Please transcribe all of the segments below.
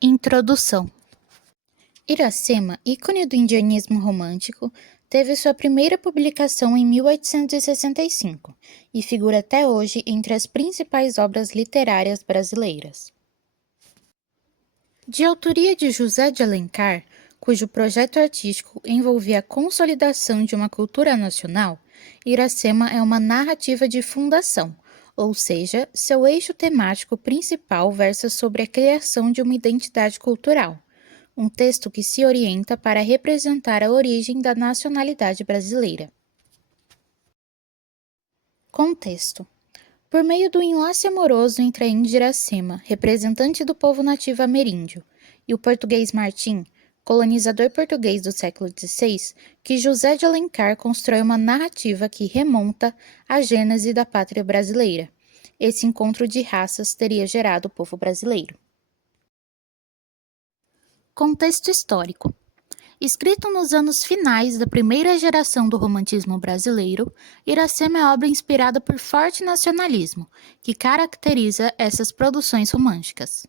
Introdução. Iracema, ícone do indianismo romântico, teve sua primeira publicação em 1865 e figura até hoje entre as principais obras literárias brasileiras. De autoria de José de Alencar, cujo projeto artístico envolvia a consolidação de uma cultura nacional, Iracema é uma narrativa de fundação, ou seja, seu eixo temático principal versa sobre a criação de uma identidade cultural, um texto que se orienta para representar a origem da nacionalidade brasileira. Contexto. Por meio do enlace amoroso entre a índia Iracema, representante do povo nativo ameríndio, e o português Martim, colonizador português do século XVI, que José de Alencar constrói uma narrativa que remonta à gênese da pátria brasileira. Esse encontro de raças teria gerado o povo brasileiro. Contexto histórico. Escrito nos anos finais da primeira geração do romantismo brasileiro, Iracema é obra inspirada por forte nacionalismo, que caracteriza essas produções românticas.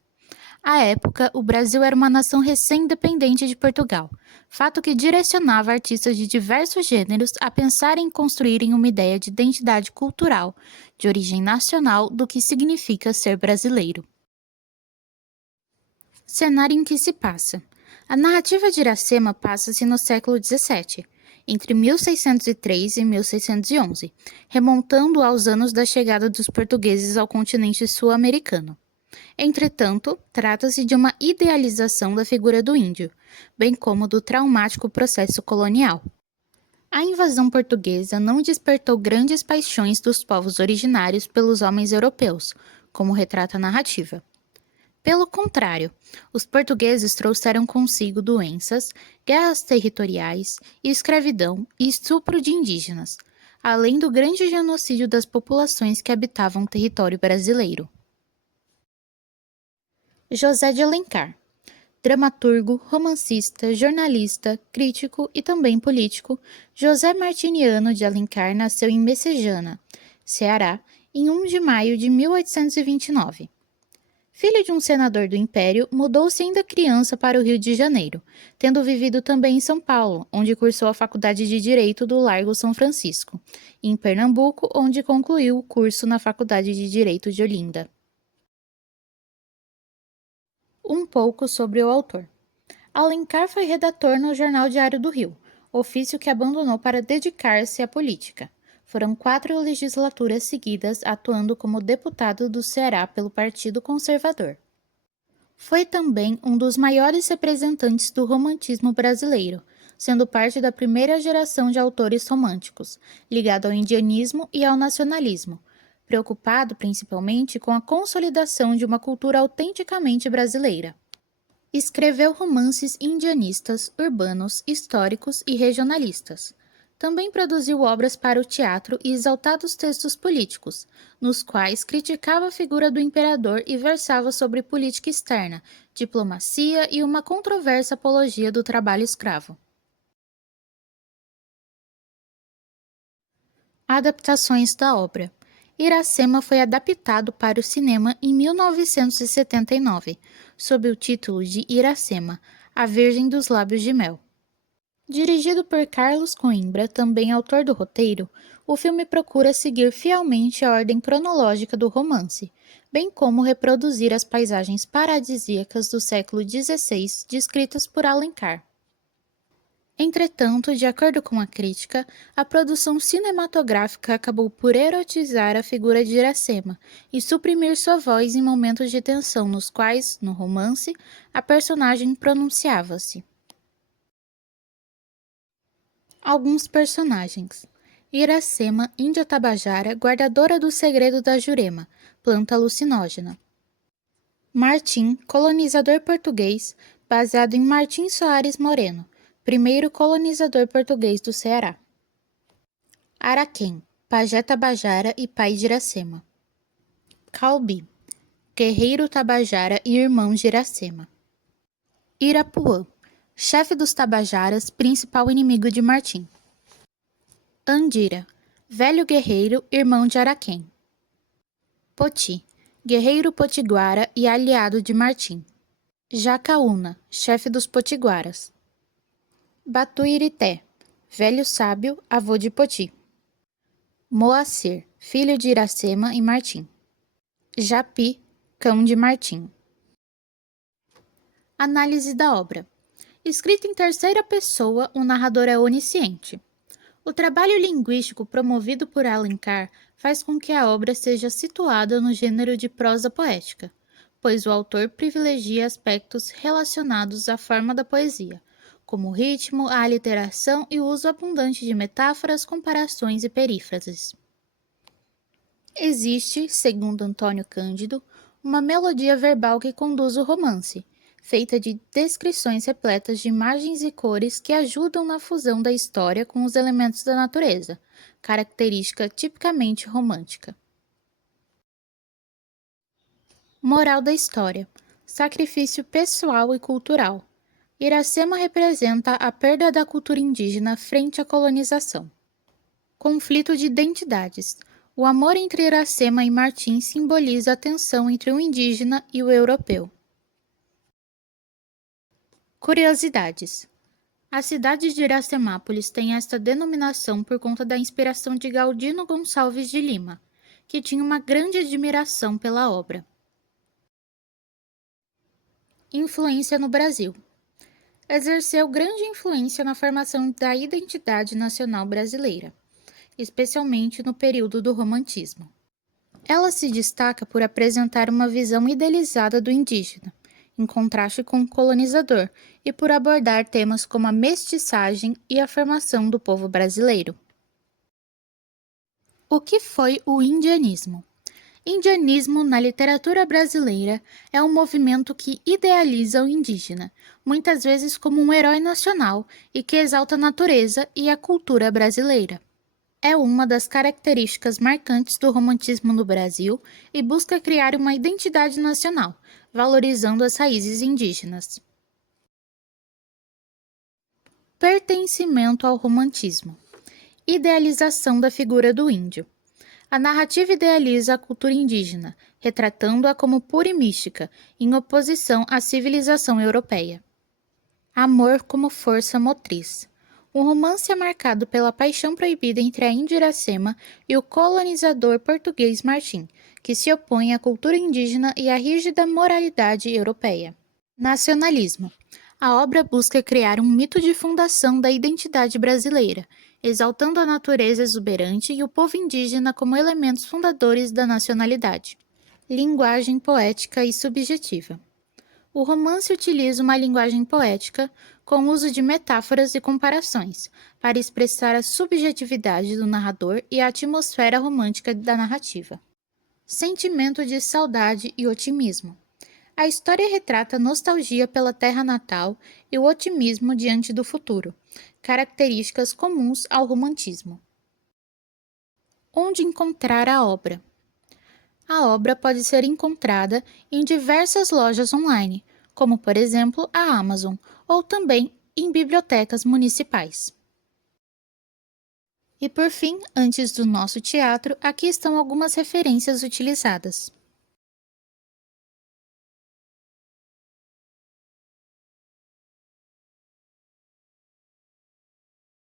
À época, o Brasil era uma nação recém-independente de Portugal, fato que direcionava artistas de diversos gêneros a pensarem em construírem uma ideia de identidade cultural, de origem nacional, do que significa ser brasileiro. Cenário em que se passa. A narrativa de Iracema passa-se no século XVII, entre 1603 e 1611, remontando aos anos da chegada dos portugueses ao continente sul-americano. Entretanto, trata-se de uma idealização da figura do índio, bem como do traumático processo colonial. A invasão portuguesa não despertou grandes paixões dos povos originários pelos homens europeus, como retrata a narrativa. Pelo contrário, os portugueses trouxeram consigo doenças, guerras territoriais, escravidão e estupro de indígenas, além do grande genocídio das populações que habitavam o território brasileiro. José de Alencar, dramaturgo, romancista, jornalista, crítico e também político, José Martiniano de Alencar nasceu em Messejana, Ceará, em 1 de maio de 1829. Filho de um senador do Império, mudou-se ainda criança para o Rio de Janeiro, tendo vivido também em São Paulo, onde cursou a Faculdade de Direito do Largo São Francisco, e em Pernambuco, onde concluiu o curso na Faculdade de Direito de Olinda. Um pouco sobre o autor. Alencar foi redator no Jornal Diário do Rio, ofício que abandonou para dedicar-se à política. Foram 4 legislaturas seguidas atuando como deputado do Ceará pelo Partido Conservador. Foi também um dos maiores representantes do romantismo brasileiro, sendo parte da primeira geração de autores românticos, ligado ao indianismo e ao nacionalismo, preocupado principalmente com a consolidação de uma cultura autenticamente brasileira. Escreveu romances indianistas, urbanos, históricos e regionalistas. Também produziu obras para o teatro e exaltados textos políticos, nos quais criticava a figura do imperador e versava sobre política externa, diplomacia e uma controversa apologia do trabalho escravo. Adaptações da obra. Iracema foi adaptado para o cinema em 1979, sob o título de Iracema, a Virgem dos Lábios de Mel. Dirigido por Carlos Coimbra, também autor do roteiro, o filme procura seguir fielmente a ordem cronológica do romance, bem como reproduzir as paisagens paradisíacas do século XVI descritas por Alencar. Entretanto, de acordo com a crítica, a produção cinematográfica acabou por erotizar a figura de Iracema e suprimir sua voz em momentos de tensão nos quais, no romance, a personagem pronunciava-se. Alguns personagens. Iracema, índia tabajara, guardadora do segredo da jurema, planta alucinógena. Martim, colonizador português, baseado em Martim Soares Moreno, primeiro colonizador português do Ceará. Araquém, pajé tabajara e pai de Iracema. Calbi, guerreiro tabajara e irmão de Iracema. Irapuã, chefe dos tabajaras, principal inimigo de Martim. Andira, velho guerreiro, irmão de Araquém. Poti, guerreiro potiguara e aliado de Martim. Jacaúna, chefe dos potiguaras. Batuirité, velho sábio, avô de Poti. Moacir, filho de Iracema e Martim. Japi, cão de Martim. Análise da obra. Escrita em terceira pessoa, o narrador é onisciente. O trabalho linguístico promovido por Alencar faz com que a obra seja situada no gênero de prosa poética, pois o autor privilegia aspectos relacionados à forma da poesia, como o ritmo, a aliteração e o uso abundante de metáforas, comparações e perífrases. Existe, segundo Antônio Cândido, uma melodia verbal que conduz o romance, feita de descrições repletas de imagens e cores que ajudam na fusão da história com os elementos da natureza, característica tipicamente romântica. Moral da história: sacrifício pessoal e cultural. Iracema representa a perda da cultura indígena frente à colonização. Conflito de identidades. O amor entre Iracema e Martim simboliza a tensão entre o indígena e o europeu. Curiosidades. A cidade de Iracemápolis tem esta denominação por conta da inspiração de Galdino Gonçalves de Lima, que tinha uma grande admiração pela obra. Influência no Brasil. Exerceu grande influência na formação da identidade nacional brasileira, especialmente no período do Romantismo. Ela se destaca por apresentar uma visão idealizada do indígena, em contraste com o colonizador, e por abordar temas como a mestiçagem e a formação do povo brasileiro. O que foi o indianismo? Indianismo, na literatura brasileira, é um movimento que idealiza o indígena, muitas vezes como um herói nacional e que exalta a natureza e a cultura brasileira. É uma das características marcantes do romantismo no Brasil e busca criar uma identidade nacional, valorizando as raízes indígenas. Pertencimento ao romantismo. Idealização da figura do índio. A narrativa idealiza a cultura indígena, retratando-a como pura e mística, em oposição à civilização europeia. Amor como força motriz. O romance é marcado pela paixão proibida entre a índia Iracema e o colonizador português Martim, que se opõe à cultura indígena e à rígida moralidade europeia. Nacionalismo. A obra busca criar um mito de fundação da identidade brasileira, exaltando a natureza exuberante e o povo indígena como elementos fundadores da nacionalidade. Linguagem poética e subjetiva. O romance utiliza uma linguagem poética, com o uso de metáforas e comparações, para expressar a subjetividade do narrador e a atmosfera romântica da narrativa. Sentimento de saudade e otimismo. A história retrata a nostalgia pela terra natal e o otimismo diante do futuro, características comuns ao romantismo. Onde encontrar a obra? A obra pode ser encontrada em diversas lojas online, como por exemplo a Amazon, ou também em bibliotecas municipais. E por fim, antes do nosso teatro, aqui estão algumas referências utilizadas.